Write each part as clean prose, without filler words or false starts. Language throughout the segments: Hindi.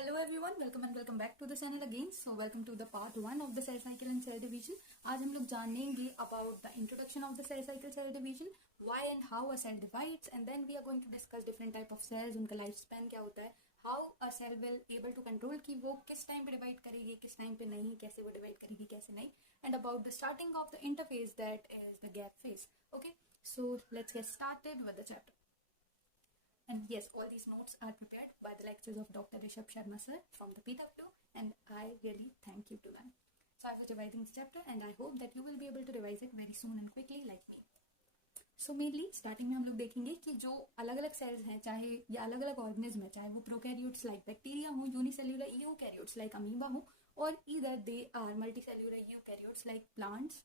Hello everyone, welcome and welcome back to the channel again. So welcome to the part 1 of the cell cycle and cell division. आज हम लोग जानेंगे about the introduction of the cell cycle, cell division, why and how a cell divides, and then we are going to discuss different type of cells, उनका लाइफ स्पैन क्या होता है, how a cell will able to control कि वो किस टाइम पे डिवाइड करेगी, किस टाइम पे नहीं, कैसे वो डिवाइड करेगी, कैसे नहीं, and about the starting of the interphase, that is the gap phase. Okay, so let's get started with the chapter. And yes, all these notes are prepared by the lectures of Dr. Rishabh Sharma sir from the PW, and I really thank you to them. So I was revising this chapter and I hope that you will be able to revise it very soon and quickly like me. So mainly starting में हम लोग देखेंगे कि जो अलग अलग सेल्स हैं, चाहे या अलग अलग ऑर्गेनिज्म है, चाहे वो प्रोकैरियोट्स लाइक बैक्टीरिया हो, यूनिसेल्युलर यूकैरियोट्स लाइक अमीबा हो, और either they are multicellular eukaryotes like plants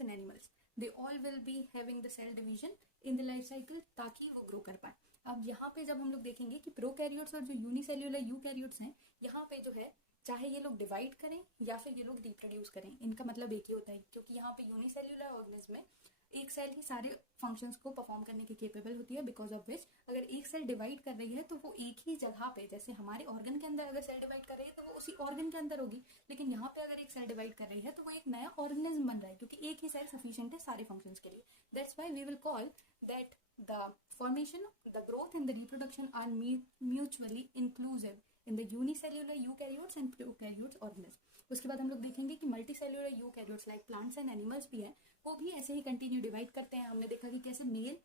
and animals. They all will be having the cell division in the life cycle ताकि वो ग्रो कर पाए. अब यहाँ पे जब हम लोग देखेंगे कि प्रोकैरियोट्स और जो यूनिसेल्युलर यूकैरियोट्स हैं, यहाँ पे जो है चाहे ये लोग डिवाइड करें या फिर ये लोग रिप्रोड्यूस करें, इनका मतलब एक ही होता है, क्योंकि यहाँ पे यूनिसेल्युलर ऑर्गेनिज्म में एक सेल ही सारे फंक्शंस को परफॉर्म करने की केपेबल होती है, बिकॉज ऑफ विच अगर एक सेल डिवाइड कर रही है तो वो एक ही जगह पे, जैसे हमारे ऑर्गन के अंदर अगर सेल डिवाइड कर रही है तो वो उसी ऑर्गन के अंदर होगी, लेकिन यहाँ पे अगर एक सेल डिवाइड कर रही है तो वो एक नया ऑर्गेनिज्म बन रहा है, क्योंकि एक ही सेल सफिशिएंट है सारे फंक्शंस के लिए. That's why we will call that the formation, the growth and the reproduction are mutually inclusive in the unicellular eukaryotes and prokaryotes organism. उसके बाद हम लोग देखेंगे कि multicellular eukaryotes like plants and animals भी हैं, वो भी ऐसे ही कंटिन्यू डिवाइड करते हैं. हमने देखा कि कैसे मेल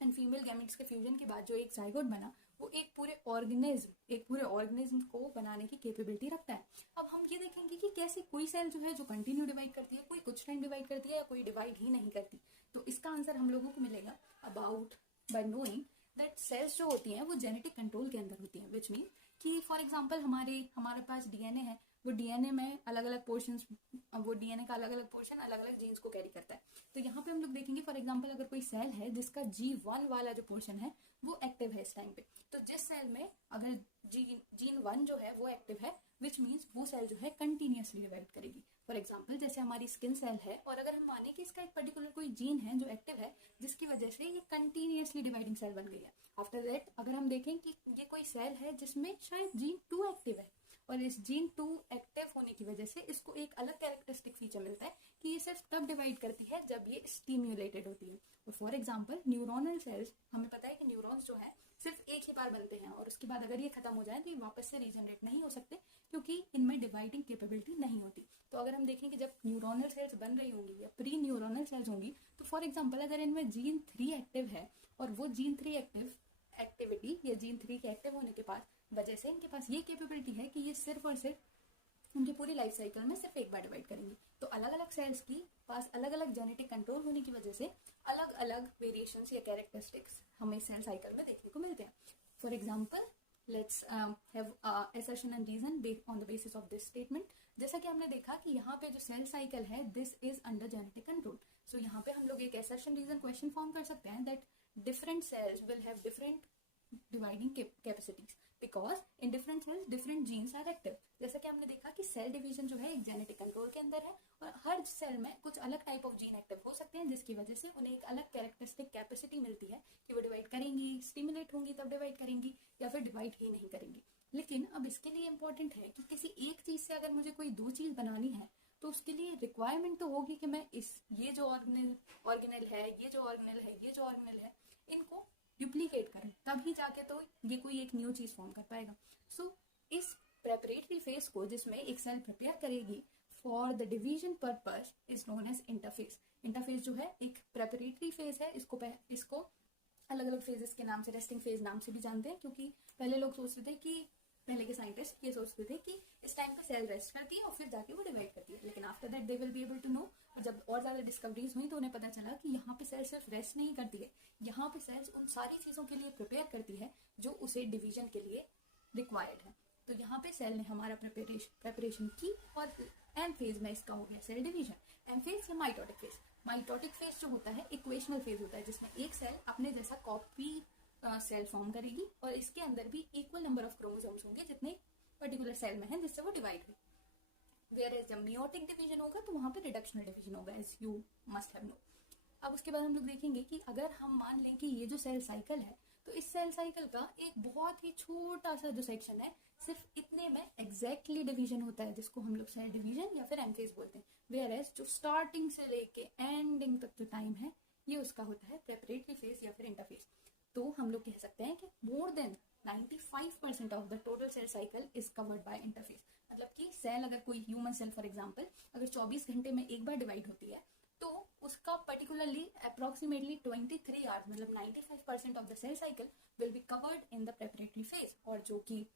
एंड फीमेल गैमेट्स के फ्यूजन के बाद जो एक जाइगोट बना वो एक पूरे ऑर्गेनिज्म को बनाने की कैपेबिलिटी रखता है. अब हम ये देखेंगे कि कैसे कोई सेल जो है जो कंटिन्यू डिवाइड करती है, कोई कुछ टाइम डिवाइड करती है या कोई डिवाइड ही नहीं करती. तो इसका आंसर हम लोगों को मिलेगा about by knowing that cells जो होती हैं वो जेनेटिक कंट्रोल के अंदर होती हैं, विच मीन कि फॉर एग्जाम्पल हमारे पास डीएनए है, वो डीएनए में अलग अलग पोर्शंस, वो डीएनए का अलग अलग पोर्शन अलग अलग जीन्स को कैरी करता है. तो यहाँ पे हम लोग देखेंगे फॉर एग्जांपल अगर कोई सेल है जिसका G1 वाला जो पोर्शन है वो एक्टिव है इस टाइम पे, तो जिस सेल में अगर जीन 1 जो है वो एक्टिव है, विच मीन्स वो सेल जो है कंटिन्यूसली डिवाइड करेगी. फॉर एग्जाम्पल जैसे हमारी स्किन सेल है, और अगर हम माने कि इसका एक पर्टिकुलर कोई जीन है जो एक्टिव है, जिसकी वजह से ये कंटिन्यूसली डिवाइडिंग सेल बन गई है. आफ्टर दैट अगर हम देखें कि ये कोई सेल है जिसमें शायद जीन 2 एक्टिव है, और इस जीन 2 एक्टिव होने की वजह से इसको एक अलग कैरेक्टरिस्टिक फीचर मिलता है कि ये सिर्फ तब डिवाइड करती है जब ये स्टिम्युलेटेड होती है. तो फॉर एग्जांपल न्यूरोनल सेल्स, हमें पता है कि न्यूरॉन्स जो है सिर्फ एक ही बार बनते हैं, और उसके बाद अगर ये खत्म हो जाए तो ये वापस से रीजनरेट नहीं हो सकते, क्योंकि इनमें डिवाइडिंग कैपेबिलिटी नहीं होती. तो अगर हम देखें कि जब न्यूरोनल सेल्स बन रही होंगी या प्री न्यूरोनल सेल्स होंगी, तो फॉर एग्जाम्पल अगर इनमें जीन 3 एक्टिव है, और वो जीन 3 एक्टिविटी या जीन 3 के एक्टिव होने के बाद वजह से इनके पास ये कैपेबिलिटी है कि ये सिर्फ और सिर्फ उनकी पूरी लाइफ साइकिल में सिर्फ एक बार डिवाइड करेंगे. तो अलग अलग सेल्स की पास अलग अलग जेनेटिक कंट्रोल होने की वजह से अलग अलग वेरिएशंस या कैरेक्टरिस्टिक्स हमें सेल साइकिल में देखने को मिलते हैं. For example let's have assertion and reason on the basis of this statement. जैसा कि हमने देखा कि यहाँ पे जो सेल साइकिल है this is under genetic control. So यहाँ पे हम लोग एक असर्शन रीजन क्वेश्चन फॉर्म कर सकते हैं that different cells will have different dividing capacities because in different cells different genes are active. जैसा कि हमने देखा कि सेल डिवीजन जो है एक जेनेटिक कंट्रोल के अंदर है, और हर सेल में कुछ अलग टाइप ऑफ जीन एक्टिव हो सकते हैं, जिसकी वजह से उन्हें एक अलग कैरेक्टरिस्टिक कैपेसिटी मिलती है कि वो डिवाइड करेंगी, स्टिमुलेट होंगी तब डिवाइड करेंगी, या फिर डिवाइड ही नहीं करेंगी. लेकिन अब इसके लिए इंपॉर्टेंट है कि किसी एक चीज से अगर मुझे कोई दो चीज बनानी है, तो उसके लिए रिक्वायरमेंट तो होगी कि मैं ये जो ऑर्गेनल है, ये जो ऑर्गेनल है, इनको डुप्लीकेट करें, तभी जाके तो ये कोई एक न्यू चीज फॉर्म कर पाएगा. सो इस प्रेपरेटरी फेज को जिसमें एक सेल प्रिपेयर करेगी for the division purpose is known as interphase. Interphase जो है एक प्रेपरेटरी फेज है, इसको अलग अलग फेजेस के नाम से, रेस्टिंग फेज नाम से भी जानते हैं, क्योंकि पहले लोग सोचते थे कि पहले के साइंटिस्ट ये सोचते थे कि इस टाइम पे सेल रेस्ट करती है और फिर जाके वो डिवाइड करती है, लेकिन after that they will be able to know. जब और ज्यादा डिस्कवरीज हुई तो उन्हें पता चला कि यहाँ पे सेल सिर्फ रेस्ट नहीं करती है, यहाँ पे सेल्स उन सारी चीजों के लिए प्रिपेयर करती है जो उसे डिवीजन के लिए रिक्वायर्ड है. तो यहाँ पे सेल ने हमारा प्रेपरेशन की, और एम फेज में इसका हो गया सेल डिवीजन. एम फेज या माइटोटिक फेज. माइटोटिक फेज जो होता है इक्वेशनल फेज होता है, जिसमें एक सेल अपने जैसा कॉपी सेल फॉर्म करेगी, और इसके अंदर भी इक्वल नंबर ऑफ क्रोमोसोम्स होंगे जितने पर्टिकुलर सेल में है, जिससे वो डिवाइड हो. वेयर एज जब मियोटिक डिवीजन होगा तो वहां पे रिडक्शनल डिवीजन होगा, as you must have know. अब उसके बाद हम लोग देखेंगे कि अगर हम मान लें कि ये जो सेल साइकिल है तो इस सेल साइकिल का एक बहुत ही छोटा सा जो सेक्शन है, सिर्फ इतने में एग्जैक्टली डिवीजन होता है, जिसको हम लोग सेल डिवीजन या फिर एमफेज बोलते हैं। वेयर एज जो स्टार्टिंग से लेके एंडिंग तक जो टाइम है ये उसका होता है प्रेपरेटरी फेज या फिर इंटरफेज। तो हम लोग कह सकते हैं कि more than 95% of the total sale cycle is covered by interphase. मतलब कि सेल, अगर कोई ह्यूमन सेल फॉर एग्जांपल अगर 24 घंटे में एक बार डिवाइड होती है, तो उसका पर्टिकुलरली अप्रोक्सीमेटली 23 आवर्स मतलब 95% of the cell cycle will be covered in the preparatory phase. और जो कि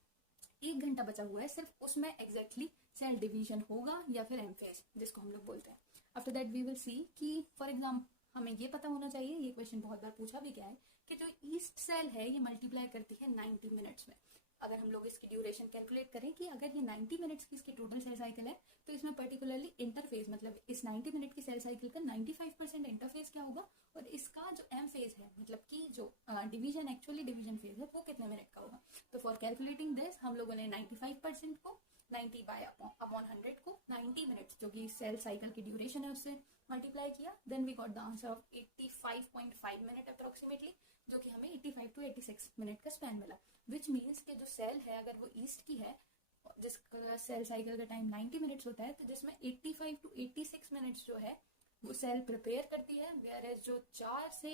1 घंटा बचा हुआ है सिर्फ उसमें एग्जैक्टली सेल डिवीजन होगा या फिर एम फेज जिसको हम लोग बोलते हैं। After that we will see कि फॉर एग्जाम्पल हमें ये पता होना चाहिए, ये क्वेश्चन बहुत बार पूछा भी गया है, कि जो ईस्ट सेल है ये मल्टीप्लाई करती है 90 मिनट्स में। अगर हम लोग इसकी ड्यूरेशन कैलकुलेट करें कि अगर ये 90 मिनट्स की इसकी टोटल सेल साइकिल है, तो इसमें पर्टिकुलरली इंटरफेज मतलब इस 90 मिनट की सेल साइकिल का 95% इंटरफेज क्या होगा, और इसका जो एम फेज है मतलब कि जो डिवीजन एक्चुअली डिवीजन फेज है वो कितने मिनट का होगा। तो फॉर कैलकुलेटिंग दिस हम लोगों ने 95% को 90 बाय अपॉन 100 को 90 मिनट्स जो कि सेल साइकिल की ड्यूरेशन है उससे मल्टीप्लाई किया। Then we got the answer of 85.5 minute approximately, जो कि हमें 85 टू 86 मिनट का स्पैन मिला। विच मीन्स कि जो सेल है अगर वो ईस्ट की है जिसका सेल साइकिल का टाइम 90 मिनट्स होता है, तो जिसमें 85 टू 86 मिनट्स जो है वो सेल प्रिपेयर करती है, वेयर एज जो 4 से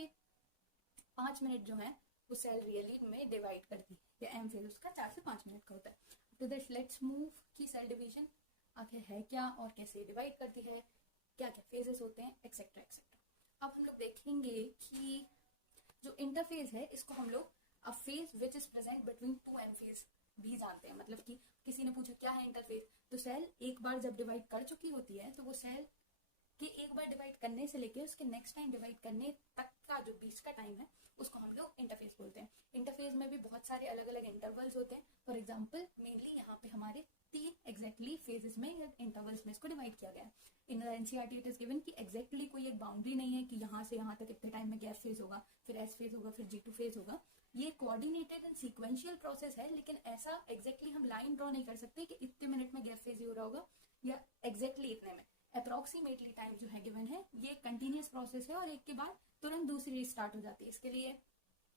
5 मिनट जो है वो सेल रियली में डिवाइड करती है, या एम फेज उसका 4 से 5 मिनट का होता है। तो दैट लेट्स मूव की सेल डिवीजन आखिर है क्या और कैसे डिवाइड करती है, क्या क्या फेजेस होते हैं, एक्सेट्रा एक्सेट्रा। अब हम लोग देखेंगे कि जो इंटरफेज है इसको हम लोग a phase which is present between two M phase भी जानते हैं। मतलब कि किसी ने पूछा क्या है इंटरफेज, तो सेल एक बार जब डिवाइड कर चुकी होती है तो वो सेल के एक बार डिवाइड करने से लेके उसके नेक्स्ट टाइम डिवाइड करने तक का जो बीच का टाइम है उसको हम लोग इंटरफेज बोलते हैं। इंटरफेज में भी बहुत सारे अलग अलग इंटरवल्स होते हैं। फॉर एग्जांपल मेनली यहाँ पे हमारे 3 एग्जैक्टली फेजेस में या इंटरवल्स में इसको डिवाइड किया गया है। In the NCERT it is given कि एग्जैक्टली कोई एक बाउंड्री नहीं है कि यहाँ से यहाँ तक इतने टाइम में गैप फेज होगा, फिर एस फेज होगा, फिर G2 फेज होगा। ये कोऑर्डिनेटेड एंड सीक्वेंशियल प्रोसेस है, लेकिन ऐसा एग्जैक्टली हम लाइन ड्रॉ नहीं कर सकते कि इतने मिनट में गैप फेज ही हो रहा होगा या एग्जैक्टली इतने में। अप्रोक्सीमेटली टाइम जो है गिवन है, ये कंटिन्यूस प्रोसेस है और एक के बाद तुरंत दूसरी स्टार्ट हो जाती है। इसके लिए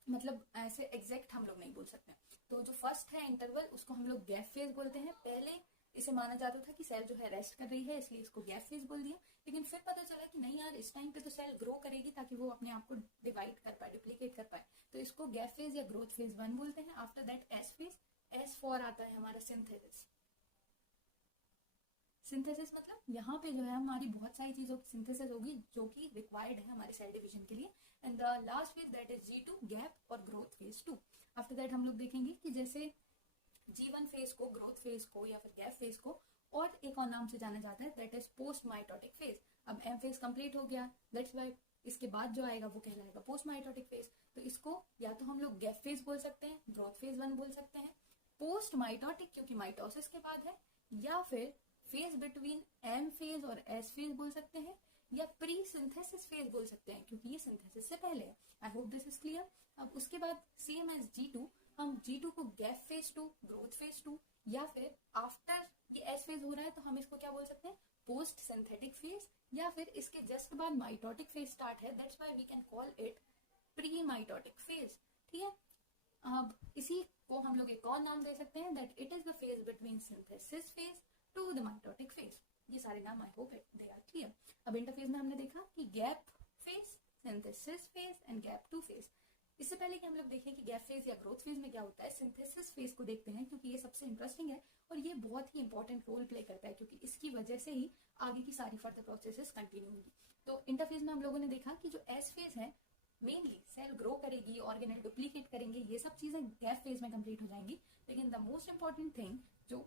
मतलब ऐसे एग्जैक्ट हम लोग नहीं बोल सकते। तो जो फर्स्ट है इंटरवल उसको हम लोग गैप फेज बोलते हैं। पहले इसे माना जाता था कि सेल जो है रेस्ट कर रही है इसलिए इसको गैप फेज बोल दिया, लेकिन फिर पता चला कि नहीं यार, इस टाइम पे तो सेल ग्रो करेगी ताकि वो अपने आप को डिवाइड कर पाए, डुप्लीकेट कर पाए, तो इसको गैप फेज या ग्रोथ फेज 1 बोलते हैं। After that S phase, S for आता है हमारा सिंथेसिस। सिंथेसिस मतलब यहाँ पे जो है हमारी बहुत सारी चीजों की सिंथेसिस होगी जो कि रिक्वायर्ड है हमारे सेल डिवीजन के लिए। And the last phase that is G2 gap और ग्रोथ फेज 2। आफ्टर दैट हम लोग देखेंगे कि जैसे G1 फेज को, ग्रोथ फेज को या फिर गैप फेज को और एक और नाम से जाना जाता है that is post mitotic phase. अब एम फेज कंप्लीट हो गया, दैट्स व्हाई इसके बाद जो आएगा वो कहलाएगा पोस्ट माइटोटिक फेज। तो इसको या तो हम लोग गैप फेज बोल सकते हैं, ग्रोथ फेज 1 बोल सकते हैं, पोस्ट माइटोटिक क्योंकि माइटोसिस के बाद है, या फिर फेज बिटवीन एम फेज और एस फेज बोल सकते हैं, या प्री सिंथेसिस फेज बोल सकते हैं क्योंकि ये सिंथेसिस से पहले है। I hope this is clear. अब उसके बाद सेम एज G2 हम G2 को गैप फेज 2, ग्रोथ फेज 2, या फिर आफ्टर ये एस फेज हो रहा है तो हम इसको क्या बोल सकते हैं, पोस्ट सिंथेटिक फेज, या फिर इसके जस्ट बाद माइटोटिक फेज स्टार्ट है, that's why we can call it pre mitotic phase. ठीक है, अब इसी को हम लोग एक और नाम दे सकते हैं that it is the phase between synthesis phase to the mitotic phase. ये सारे नाम I hope they are clear. अब इंटरफेज में हमने देखा कि gap phase, synthesis phase and gap 2 phase. इससे पहले कि हम लोग देखें कि गैप फेज या ग्रोथ फेज में क्या होता है, सिंथेसिस फेज को देखते हैं क्योंकि ये सबसे इंटरेस्टिंग है और ये बहुत ही इंपॉर्टेंट रोल प्ले करता है क्योंकि इसकी वजह से ही आगे की सारी फर्दर प्रोसेसेस कंटिन्यू होंगी। तो इंटरफेज में हम लोगों ने देखा कि जो एस फेज है मेनली सेल ग्रो करेगी, ऑर्गेनेल डुप्लीकेट करेंगे, ये सब चीजें गैप फेज में कंप्लीट हो जाएंगी। लेकिन द मोस्ट इंपॉर्टेंट थिंग जो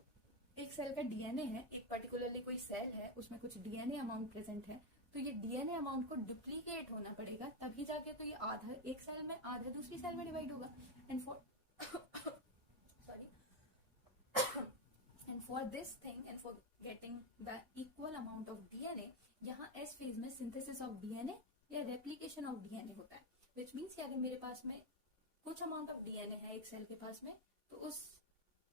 एक सेल का डीएनए है, एक पर्टिकुलरली कोई सेल है उसमें कुछ डीएनए अमाउंट प्रेजेंट है, तो ये डीएनए अमाउंट को डुप्लीकेट होना पड़ेगा तभी जाके तो ये आधा एक सेल में आधा दूसरी सेल में डिवाइड होगा। And for sorry and for this thing and for getting the equal amount of DNA, यहाँ एस फेज में सिंथेसिस ऑफ डीएनए या रेप्लिकेशन ऑफ डीएनए होता है। विच मीन्स कि अगर मेरे पास में कुछ अमाउंट ऑफ डीएनए है एक सेल के पास में तो उस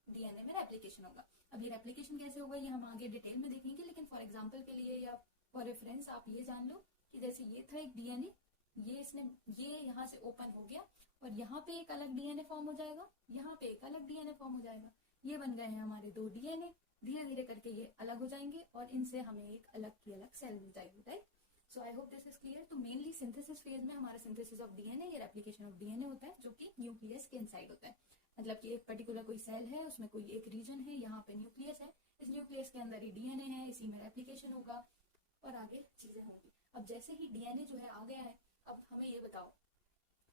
डीएनए में रेप्लिकेशन होगा। अब ये रेप्लिकेशन कैसे होगा ये हम आगे डिटेल में देखेंगे, लेकिन फॉर एग्जांपल के लिए या फॉर रेफरेंस आप ये जान लो कि जैसे ये था एक डीएनए, ये इसने ये यहाँ से ओपन हो गया और यहाँ पे एक अलग डीएनए फॉर्म हो जाएगा, यहाँ पे एक अलग डीएनए फॉर्म हो जाएगा। ये बन गए हैं हमारे 2 डीएनए। धीरे धीरे करके ये अलग हो जाएंगे और इनसे हमें एक अलग की अलग सेल मिल जाएगी, right. So I hope this is clear. तो मेनली सिंथेसिस फेज में हमारा सिंथेसिस ऑफ डीएनए या रेप्लिकेशन ऑफ डीएनए होता है, जो कि न्यूक्लियस के इनसाइड होता है। मतलब कि एक पर्टिकुलर कोई सेल है, उसमें कोई एक रीजन है, यहाँ पे न्यूक्लियस है, इस न्यूक्लियस के अंदर ही डीएनए है, इसी में रेप्लिकेशन होगा और आगे चीजें होंगी। अब जैसे ही डीएनए जो है आ गया है, अब हमें ये बताओ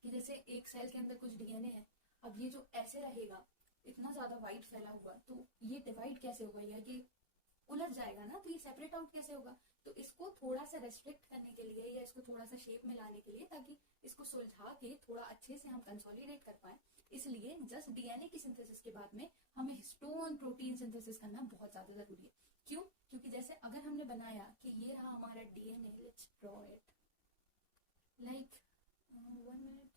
कि जैसे एक सेल के अंदर कुछ डीएनए है, अब ये जो ऐसे रहेगा इतना ज्यादा वाइड फैला हुआ, तो ये डिवाइड कैसे होगा, या ये उलझ जाएगा ना, तो ये सेपरेट आउट कैसे होगा। तो इसको थोड़ा सा रेस्ट्रिक्ट करने के लिए या इसको थोड़ा सा शेप में लाने के लिए, ताकि इसको सुलझा के थोड़ा अच्छे से हम कंसोलिडेट कर पाए, इसलिए जस्ट डीएनए की सिंथेसिस के बाद में हमें हिस्टोन प्रोटीन सिंथेसिस करना बहुत ज्यादा जरूरी है। क्यों? क्योंकि जैसे अगर हमने बनाया कि ये रहा हमारा DNA, let's draw it like 1 minute,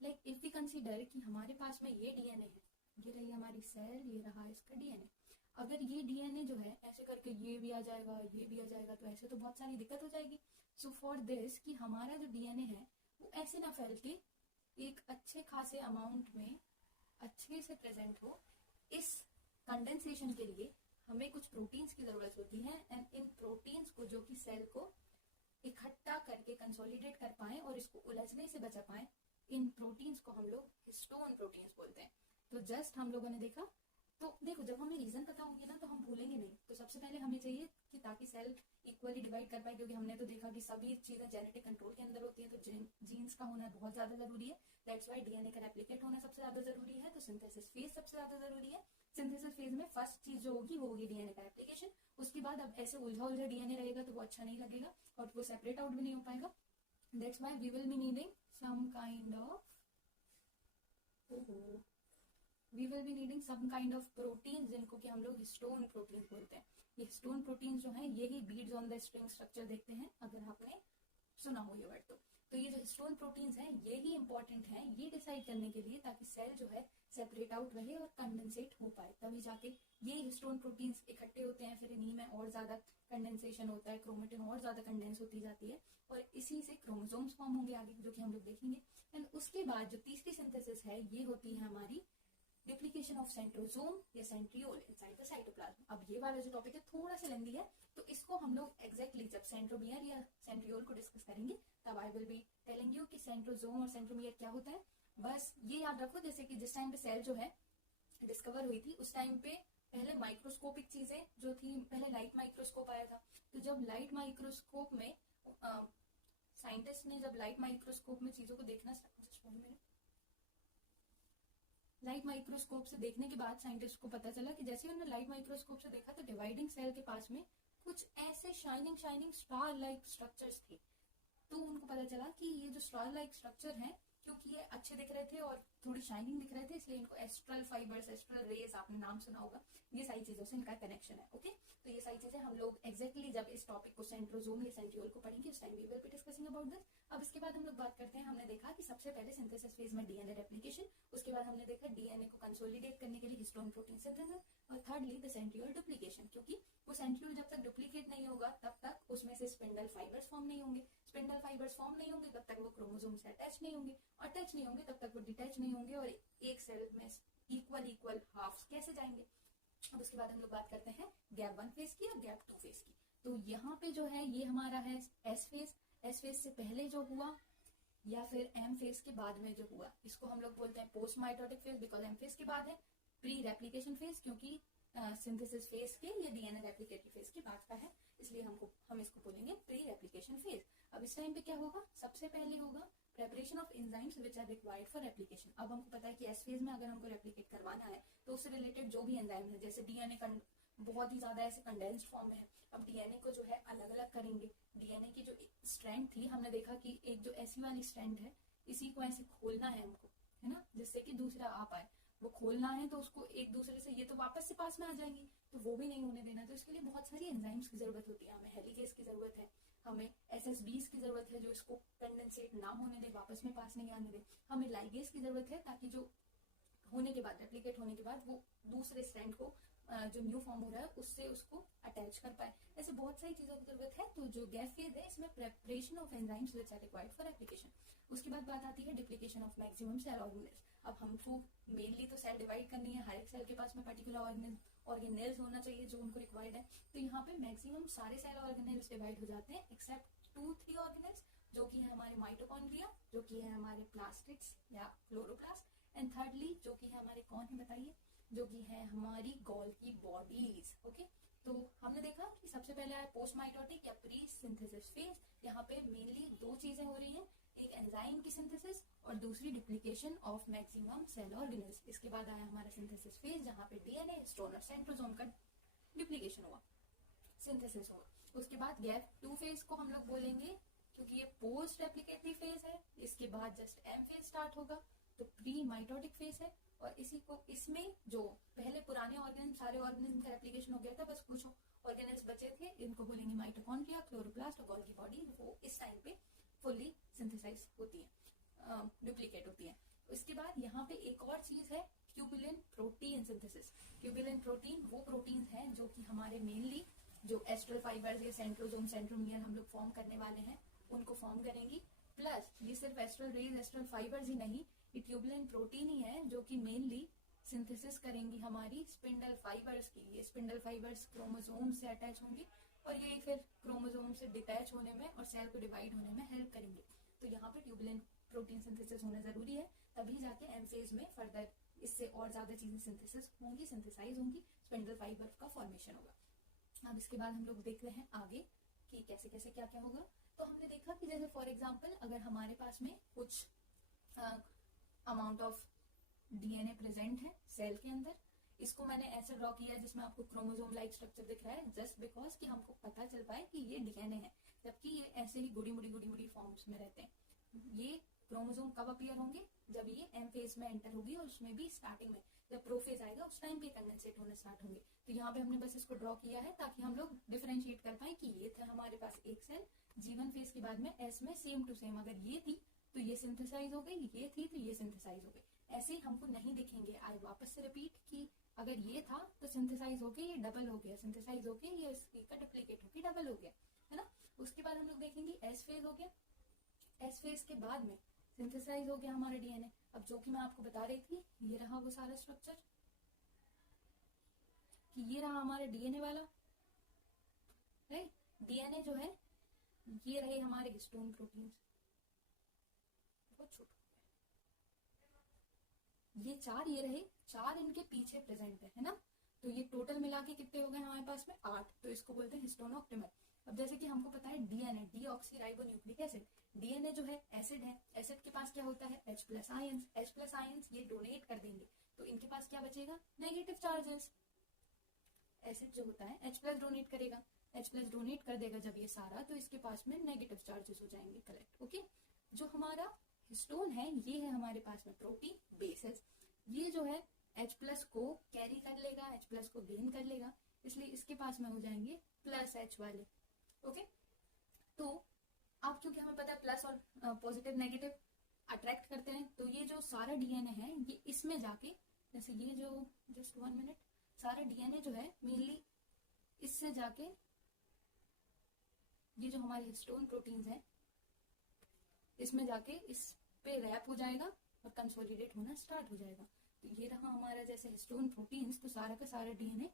like if we consider कि हमारे पास में ये डीएनए है, ये रही हमारी सेल, ये रहा इसका डीएनए। अगर ये डीएनए जो है ऐसे करके ये भी आ जाएगा, ये भी आ जाएगा, तो ऐसे तो बहुत सारी दिक्कत हो जाएगी। सो फॉर दिस कि हमारा जो डीएनए है वो ऐसे ना फैल के एक अच्छे खासे अमाउंट में अच्छे से प्रेजेंट हो, इस कंडेंसेशन के लिए हमें कुछ प्रोटीन्स की जरूरत होती है। एंड इन प्रोटीन्स को, जो कि सेल को इकट्ठा करके कंसोलिडेट कर पाए और इसको उलझने से बचा पाए, इन प्रोटीन्स को हम लोग हिस्टोन प्रोटीन्स बोलते हैं। तो जस्ट हम लोगों ने देखा, तो देखो जब हमें रीजन पता होंगे ना तो हम भूलेंगे नहीं। तो सबसे पहले हमें चाहिए कि ताकि सेल इक्वली डिवाइड कर पाए, क्योंकि हमने तो देखा कि सभी चीजें जेनेटिक कंट्रोल के अंदर होती है, तो जीन्स का होना बहुत ज्यादा जरूरी है। दैट्स व्हाई डीएनए का रेप्लिकेट होना सबसे ज्यादा जरूरी है। तो सिंथेसिस फेज सबसे ज्यादा जरूरी है। सिंथेसिस फेज में फर्स्ट चीज जो होगी वो होगी डीएनए का रेप्लिकेशन। उसके बाद अब ऐसे उलझा उलझा डीएनए रहेगा तो वो अच्छा नहीं लगेगा और वो सेपरेट आउट भी नहीं हो पाएगा। That's why we will be needing some kind of we will be needing some kind of proteins, जिनको कि हम लोग हिस्टोन प्रोटीन बोलते हैं। ये हिस्टोन प्रोटीन जो है यही beads on the string structure देखते हैं, अगर आपने सुना हो ये वर्ड तो ये जो हिस्टोन प्रोटीन्स हैं ये ही इंपॉर्टेंट हैं ये डिसाइड करने के लिए, ताकि सेल जो है सेपरेट आउट रहे और कंडेंसेट हो पाए, तभी जाके ये हिस्टोन प्रोटीन्स इकट्ठे होते हैं। फिर इन्हीं में और ज्यादा कंडेंसेशन होता है, क्रोमेटिन और ज्यादा कंडेंस होती जाती है और इसी से क्रोमोसोम्स फॉर्म होंगे आगे, जो कि हम लोग देखेंगे। एंड उसके बाद जो तीसरी सिंथेसिस है ये होती है हमारी डिप्लीकेशन ऑफ सेंट्रोसोम या सेंट्रियोल इनसाइड द साइटोप्लाज्म। अब ये वाला जो टॉपिक है थोड़ा सा लेंदी है, तो इसको हम लोग एग्जैक्टली जब सेंट्रोमियर या सेंट्रियोल को डिस्कस करेंगे तब I will be telling you कि सेंट्रोसोम और सेंट्रोमियर क्या होता है। बस ये याद रखो, जैसे कि जिस टाइम पे सेल जो है डिस्कवर हुई थी उस टाइम पे पहले माइक्रोस्कोपिक चीजें जो थी, पहले लाइट माइक्रोस्कोप आया था। तो जब लाइट माइक्रोस्कोप में साइंटिस्ट ने जब लाइट माइक्रोस्कोप में चीजों को देखना, लाइट माइक्रोस्कोप से देखने के बाद साइंटिस्ट को पता चला कि जैसे उन्होंने लाइट माइक्रोस्कोप से देखा तो डिवाइडिंग सेल के पास में कुछ ऐसे shining shining star like structures थे। तो उनको पता चला कि ये जो स्टार लाइक स्ट्रक्चर हैं, क्योंकि ये अच्छे दिख रहे थे और थोड़ी शाइनिंग दिख रहे थे, इसलिए इनको एस्ट्रल फाइबर्स, एस्ट्रल रेज, आपने नाम सुना होगा, ये सारी चीजों से इनका कनेक्शन है। ओके, तो ये सारी चीजें हम लोग एग्जैक्टली जब इस टॉपिक को सेंट्रोसोम या सेंट्रियोल को पढ़ेंगे उस time we will be discussing about this. अब इसके बाद हम लोग बात करते हैं, हमने देखा कि सबसे पहले सिंथेसिस फेज में डीएनए रेप्लिकेशन, उसके बाद हमने देखा डीएनए को कंसोलिडेट करने के लिए हिस्टोन प्रोटीन सिंथेसिस, और थर्डली द सेंट्रियोल डुप्लीकेशन, क्योंकि वो सेंट्रियोल जब तक डुप्लीकेट नहीं होगा तब तक उसमें से स्पिंडल फाइबर्स फॉर्म नहीं होंगे, स्पिंडल फाइबर्स फॉर्म नहीं होंगे तब तक वो क्रोमोसोम से अटैच नहीं होंगे, अटैच नहीं होंगे तब तक वो डिटैच नहीं होंगे और एक सेल में इक्वल हाफ्स कैसे जाएंगे। अब उसके बाद हम लोग बात करते हैं गैप 1 फेज की और गैप 2 फेज की। तो यहाँ पे जो है ये हमारा है एस फेज। एस फेज से पहले जो हुआ या फिर एम फेज के बाद में जो हुआ, इसको हम लोग बोलते हैं post mitotic phase, because M phase के बाद है। प्री रेप्लिकेशन फेज, क्योंकि सिंथेसिस फेज के या डीएनए रेप्लिकेटरी फेज के बाद का है, इसलिए हम इसको बोलेंगे प्री रेप्लिकेशन फेज। अब इस टाइम पे क्या होगा, सबसे पहले होगा preparation of enzymes which are required for replication. अब हमको पता है कि एस फेज में अगर हमको रेप्लिकेट करवाना है तो उससे रिलेटेड जो भी एंजाइम है, जैसे डीएनए बहुत ही ज्यादा ऐसे कंडेंस्ड फॉर्म में है, अब डीएनए को जो है अलग अलग करेंगे। डीएनए की जो स्ट्रैंड थी, हमने देखा कि एक जो ऐसी वाली स्ट्रैंड है, इसी को ऐसे खोलना है हमको, है ना, जिससे कि दूसरा आ पाए। वो खोलना है तो उसको एक दूसरे से, ये तो वापस से पास में आ जाएंगी, तो वो भी नहीं होने देना। तो इसके लिए बहुत सारी एंजाइम्स की जरूरत होती है। हमें हेलिकेज की जरूरत है, हमें एसएसबीज की जरूरत है जो इसको कंडेंसेट ना होने दे, वापस में पास नहीं आने दे। हमें लाइगेज की जरूरत है ताकि जो होने के बाद, रेप्लिकेट होने के बाद, वो दूसरे स्ट्रैंड को जो न्यू फॉर्म हो रहा है उससे उसको अटैच कर पाए। ऐसे बहुत सारी चीजों की जरूरत है। तो जो गैप फेज है इसमें preparation of enzymes which are required for application. उसके बाद बात आती है duplication of maximum cell organelles. अब हमको मेनली तो सेल डिवाइड करनी है, हर एक सेल के पास में पर्टिकुलर ऑर्गेनेल्स होना चाहिए जो उनको रिक्वायर्ड है। तो यहाँ पे मैक्सिमम सारे सेल ऑर्गेनेल्स डिवाइड हो जाते हैं एक्सेप्ट 2-3 ऑर्गेनेल्स, जो कि है हमारे माइटोकॉन्ड्रिया, जो कि है हमारे प्लास्टिड्स या क्लोरोप्लास्ट, एंड थर्डली जो कि है हमारे कौन है बताइए, जो कि है हमारी गोल्गी बॉडीज। ओके, तो हमने देखा कि सबसे पहले आया पोस्ट माइटोटिक या प्री सिंथेसिस फेज। यहाँ पे मेनली 2 चीजें हो रही हैं, एक एंजाइम की सिंथेसिस और दूसरी डिप्लीकेशन ऑफ मैक्सिमम सेल ऑर्गेनेल्स। इसके बाद आया हमारा सिंथेसिस फेज, जहाँ पे डीएनए, हिस्टोन और सेंट्रोसोम का डिप्लीकेशन हुआ, सिंथेसिस हुआ। उसके बाद गैप 2 फेज को हम लोग बोलेंगे, क्योंकि ये पोस्ट रेप्लिकेटरी फेज है। इसके बाद जस्ट एम फेज स्टार्ट होगा, तो प्री माइटोटिक फेज है। और इसी को, इसमें जो पहले पुराने ऑर्गेनिज्म, सारे ऑर्गेनिज्म का रेप्लिकेशन हो गया था, बस कुछ ऑर्गेनिल्स बचे थे, इनको बोलेंगे माइटोकॉन्ड्रिया, क्लोरोप्लास्ट और गोल्गी बॉडी। वो इस टाइम पे फुल्ली सिंथेसाइज होती है, डुप्लीकेट होती है। इसके बाद यहाँ पे एक और चीज है, tubulin protein synthesis. Tubulin protein वो प्रोटीन है जो कि हमारे मेनली जो एस्ट्रल फाइबर्स या सेंट्रोसोम, सेंट्रोमियर हम लोग फॉर्म करने वाले हैं, उनको फॉर्म करेंगी। प्लस ये सिर्फ एस्ट्रल रेज, एस्ट्रल फाइबर्स ही नहीं, ये ट्यूबुलिन प्रोटीन ही है जो कि मेनली सिंथेसिस करेंगी हमारी स्पिंडल फाइबर्स की। ये स्पिंडल फाइबर्स क्रोमोसोम से अटैच होंगी और ये फिर क्रोमोसोम से डिटैच होने में और सेल को डिवाइड होने में हेल्प करेंगे। तो यहाँ पे ट्यूबुलिन प्रोटीन सिंथेसिस होना जरूरी है, तभी जाके एम फेज में फर्दर इससे और ज्यादा चीजें सिंथेसिस होंगी, सिंथेसाइज होंगी, स्पिंडल फाइबर का फॉर्मेशन होगा। अब इसके बाद हम लोग देख रहे हैं आगे कि कैसे कैसे क्या क्या होगा। तो हमने देखा कि जैसे फॉर एग्जाम्पल अगर हमारे पास में कुछ अमाउंट ऑफ डीएनए प्रेजेंट है सेल के अंदर, इसको मैंने ऐसे ड्रॉ किया है जिसमें आपको क्रोमोसोम लाइक स्ट्रक्चर दिख रहा है, जस्ट बिकॉज कि हमको पता चल पाए कि ये डीएनए है, जबकि ये ऐसे ही गुड़ी मुड़ी फॉर्म्स में रहते हैं। ये क्रोमोसोम कब अपीयर होंगे, जब ये एम फेज में एंटर होगी, और उसमें भी स्टार्टिंग में जब प्रोफेज आएगा उस टाइम पे कंडेंसेट होने स्टार्ट होंगे। तो यहाँ पे हमने बस इसको ड्रॉ किया है ताकि हम लोग डिफरेंशिएट कर पाए कि ये था हमारे पास एक सेल, G1 फेज के बाद में एस में सेम टू सेम, अगर ये थी तो ये सिंथेसाइज हो गई, ये थी तो ये सिंथेसाइज हो गई। ऐसे हमको नहीं दिखेंगे। आई वापस से रिपीट कि अगर ये था तो सिंथेसाइज होके ये डबल हो गया, सिंथेसाइज होके ये इसका डुप्लीकेट होके डबल हो गया, है ना। उसके बाद हम लोग देखेंगे एस फेज हो गया, एस फेज के बाद में सिंथेसाइज हो गया हमारा डीएनए। अब जो कि मैं आपको बता रही थी, ये रहा वो सारा स्ट्रक्चर, कि ये रहा हमारा डीएनए वाला, राइट। डीएनए जो है ये रहे हमारे हिस्टोन प्रोटीन्स, बहुत छोटा, ये 4 ये रहे, 4 इनके पीछे प्रेजेंट है ना। तो ये टोटल मिला के कितने हो गए हमारे पास में 8, तो इसको बोलते हैं हिस्टोन ऑक्टेमर। अब जैसे कि हमको पता है डीएनए, डीऑक्सीराइबोन्यूक्लिक एसिड, डीएनए जो है एसिड है, एसिड के पास क्या होता है H+ आयंस, H+ आयंस ये डोनेट कर देंगे, तो इनके पास क्या बचेगा, नेगेटिव चार्जेस। एसिड जो होता है H+ डोनेट करेगा, H+ डोनेट कर देगा जब ये सारा, तो इसके पास में नेगेटिव चार्जेस हो जाएंगे, करेक्ट। ओके, जो हमारा हिस्टोन है ये है हमारे पास में प्रोटीन बेसेस, ये जो है H+ को कैरी कर लेगा, H+ को गेन कर लेगा, इसलिए इसके पास में हो जाएंगे +H वाले। ओके, तो अब क्योंकि हमें पता है प्लस और पॉजिटिव नेगेटिव अट्रैक्ट करते हैं, तो ये जो सारा डीएनए है ये इसमें जाके, जैसे ये जो जस्ट 1 मिनट, सारा डीएनए जो है मेनली इससे जाके ये जो हमारे हिस्टोन प्रोटीन्स हैं इसमें जाके इस पे रैप हो जाएगा और कंसोलिडेट होना स्टार्ट हो जाएगा। तो ये रहा हमारा जैसे हिस्टोन प्रोटीन्स, तो सारा का सारा डीएनए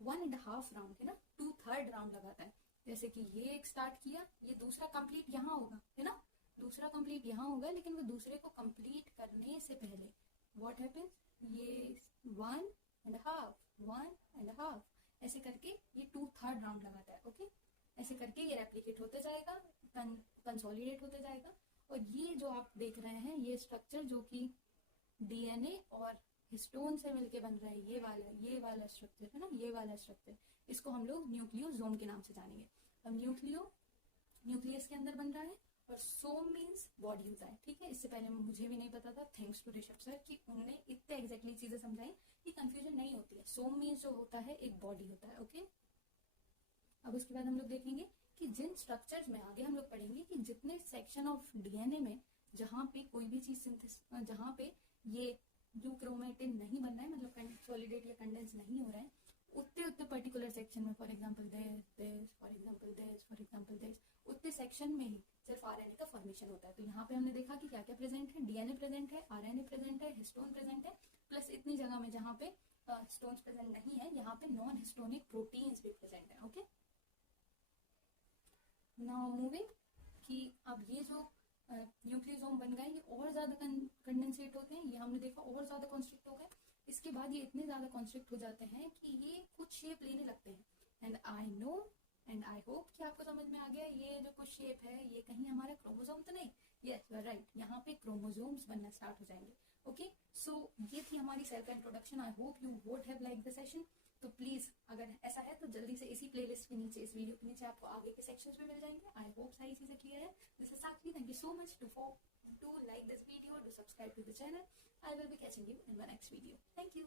1.5 राउंड है ना, 2/3 राउंड लगाता है। जैसे कि ये एक स्टार्ट किया, ये दूसरा कंप्लीट यहाँ होगा, है ना, दूसरा कंप्लीट यहाँ होगा, लेकिन वो दूसरे को कंप्लीट करने से पहले व्हाट हैपेंस, ये 1.5 ऐसे करके ये 2/3 राउंड लगाता है। ओके, ऐसे करके ये रेप्लिकेट होते जाएगा, कंसोलिडेट होते जाएगा। और ये जो आप देख रहे हैं ये स्ट्रक्चर जो कि डीएनए और हिस्टोन से मिलके बन रहा है, ये वाला स्ट्रक्चर है ना, ये वाला स्ट्रक्चर, इसको हम लोग न्यूक्लियोसोम के नाम से जानेंगे। अब न्यूक्लियस के अंदर बन रहा है और सोम मीन्स बॉडी होता है, ठीक है। इससे पहले मुझे भी नहीं पता था, थैंक्स टू ऋषभ सर कि उन्होंने इतने एग्जैक्टली चीजें समझाई कि कंफ्यूजन नहीं होती है। सोम मीन्स जो होता है एक बॉडी होता है। ओके, अब उसके बाद हम लोग देखेंगे कि जिन स्ट्रक्चर्स में आगे हम लोग पढ़ेंगे कि जितने सेक्शन ऑफ डीएनए में जहाँ पे कोई भी चीज जहाँ पे ये यूक्रोमेटिन नहीं बन रहा है, मतलब कंसोलिडेट या कंडेंस नहीं हो रहा है, उतने उतने पर्टिकुलर सेक्शन में, for example this, for example this, for example this, उतने सेक्शन में ही सिर्फ आरएनए का फॉर्मेशन होता है। तो यहाँ पे हमने देखा कि क्या क्या प्रेजेंट है, डीएनए प्रेजेंट है, आरएनए प्रेजेंट है, हिस्टोन प्रेजेंट है, प्लस इतनी जगह में जहाँ पे हिस्टोन्स प्रेजेंट नहीं है, यहाँ पे नॉन हिस्टोनिक प्रोटीन्स भी प्रेजेंट है। ओके, नाउ मूविंग कि अब ये जो न्यूक्लियोसोम बन गए, ये और ज्यादा कंडेंसेट होते हैं, ये हमने देखा और ज्यादा कॉन्स्ट्रिक्ट हो गए। इसके बाद ये इतने ज्यादा कॉन्स्ट्रिक्ट हो जाते हैं कि ये कुछ शेप लेने लगते हैं। And I know and I hope कि आपको समझ में आ गया ये जो कुछ शेप है ये कहीं हमारा क्रोमोसोम तो नहीं। यस यू आर राइट, यहाँ पे क्रोमोसोम्स बनना स्टार्ट हो जाएंगे। ओके, सो ये थी हमारी सेल का introduction. I hope you would have like the session. तो प्लीज अगर ऐसा है तो जल्दी से इसी प्लेलिस्ट के नीचे, इस वीडियो के नीचे आपको आगे के सेक्शंस में मिल जाएंगे। आई होप सारी चीजें क्लियर है। This is Sakshi, thank you so much to like this video, to subscribe to the channel. I will be catching you in my next video. Thank you.